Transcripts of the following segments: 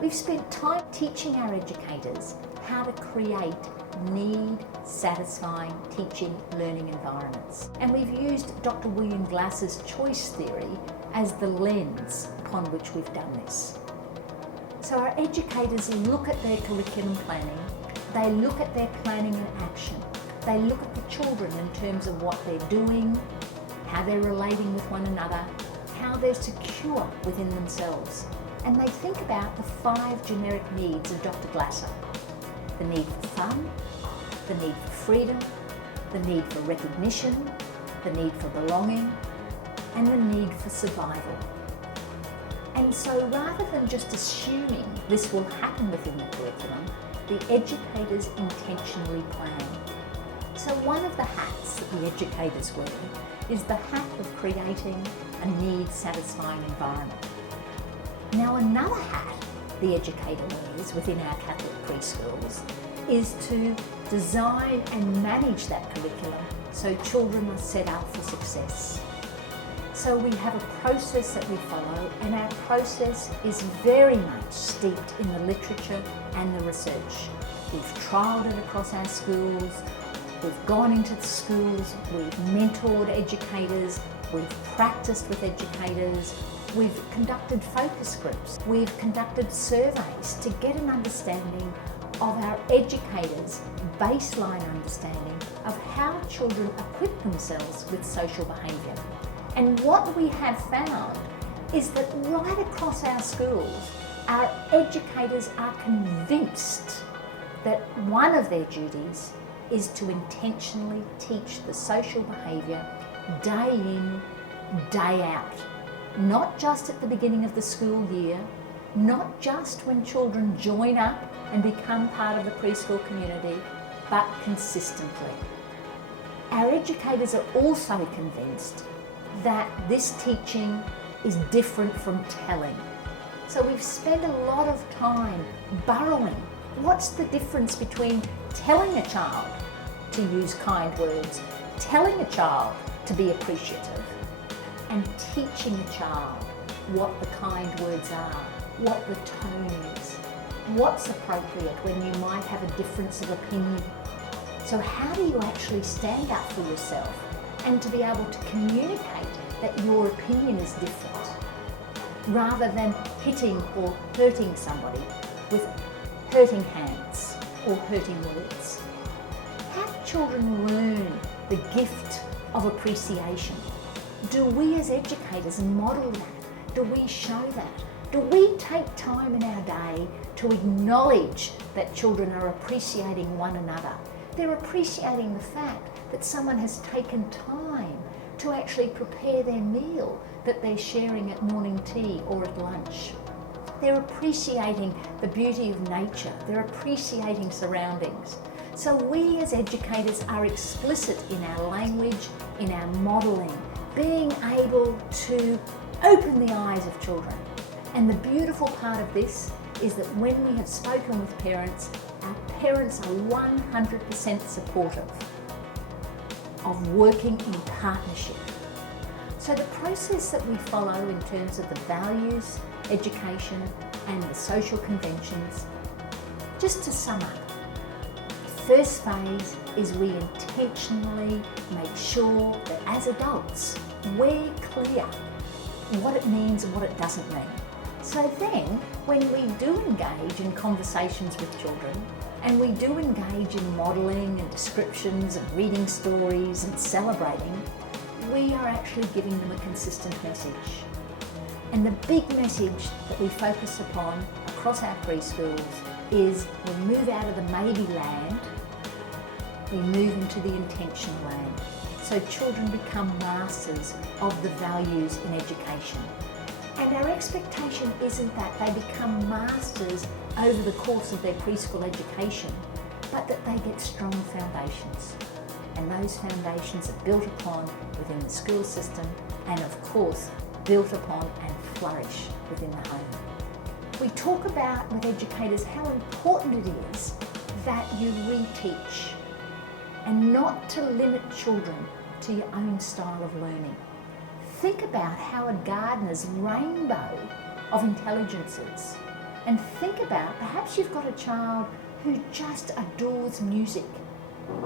We've spent time teaching our educators how to create need-satisfying teaching learning environments. And we've used Dr. William Glasser's choice theory as the lens upon which we've done this. So our educators look at their curriculum planning, they look at their planning and action, they look at the children in terms of what they're doing, how they're relating with one another, how they're secure within themselves. And they think about the 5 generic needs of Dr. Glasser. The need for fun, the need for freedom, the need for recognition, the need for belonging, and the need for survival. And so rather than just assuming this will happen within the curriculum, the educators intentionally plan. So one of the hats that the educators wear is the hat of creating a need-satisfying environment. Now another hat the educator wears within our Catholic preschools is to design and manage that curriculum so children are set up for success. So we have a process that we follow, and our process is very much steeped in the literature and the research. We've trialled it across our schools, we've gone into the schools, we've mentored educators, we've practiced with educators, we've conducted focus groups, we've conducted surveys to get an understanding of our educators' baseline understanding of how children equip themselves with social behaviour. And what we have found is that right across our schools, our educators are convinced that one of their duties is to intentionally teach the social behaviour day in, day out. Not just at the beginning of the school year, not just when children join up and become part of the preschool community, but consistently. Our educators are also convinced that this teaching is different from telling. So we've spent a lot of time burrowing. What's the difference between telling a child to use kind words, telling a child to be appreciative, and teaching a child what the kind words are, what the tone is, what's appropriate when you might have a difference of opinion. So how do you actually stand up for yourself and to be able to communicate that your opinion is different, rather than hitting or hurting somebody with hurting hands or hurting words? How do children learn the gift of appreciation? Do we as educators model that? Do we show that? Do we take time in our day to acknowledge that children are appreciating one another? They're appreciating the fact that someone has taken time to actually prepare their meal that they're sharing at morning tea or at lunch. They're appreciating the beauty of nature. They're appreciating surroundings. So we as educators are explicit in our language, in our modelling, being able to open the eyes of children. And the beautiful part of this is that when we have spoken with parents, our parents are 100% supportive of working in partnership. So the process that we follow in terms of the values, education, and the social conventions, just to sum up, the first phase is we intentionally make sure that as adults, we're clear what it means and what it doesn't mean. So then, when we do engage in conversations with children, and we do engage in modelling and descriptions and reading stories and celebrating, we are actually giving them a consistent message. And the big message that we focus upon across our preschools is we move out of the maybe land, we move into the intention land. So children become masters of the values in education. And our expectation isn't that they become masters over the course of their preschool education, but that they get strong foundations. And those foundations are built upon within the school system and of course built upon and flourish within the home. We talk about with educators how important it is that you reteach and not to limit children to your own style of learning. Think about Howard Gardner's rainbow of intelligences. And think about, perhaps you've got a child who just adores music.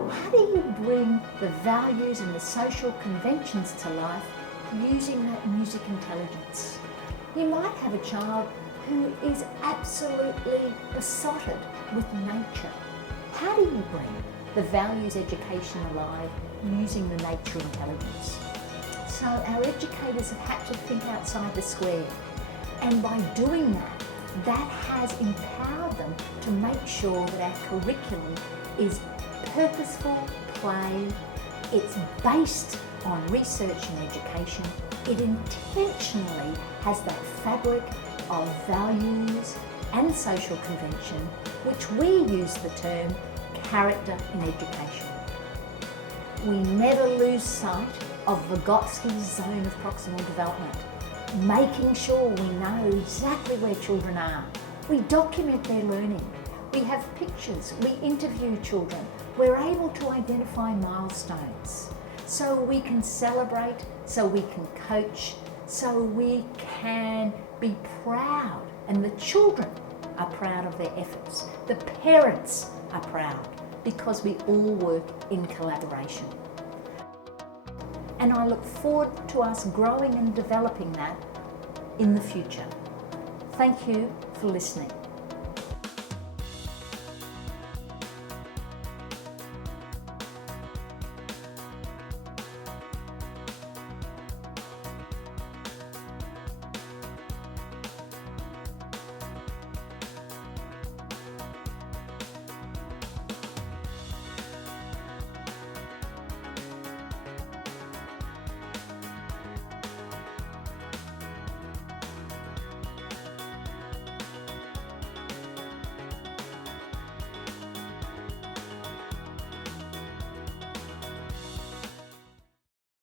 How do you bring the values and the social conventions to life using that music intelligence? You might have a child who is absolutely besotted with nature. How do you bring the values education alive using the nature intelligence? So our educators have had to think outside the square, and by doing that, that has empowered them to make sure that our curriculum is purposeful play, it's based on research and education, it intentionally has that fabric of values and social convention, which we use the term character in education. We never lose sight of Vygotsky's zone of proximal development, making sure we know exactly where children are. We document their learning. We have pictures, we interview children. We're able to identify milestones so we can celebrate, so we can coach, so we can be proud, and the children are proud of their efforts. The parents are proud because we all work in collaboration. And I look forward to us growing and developing that in the future. Thank you for listening.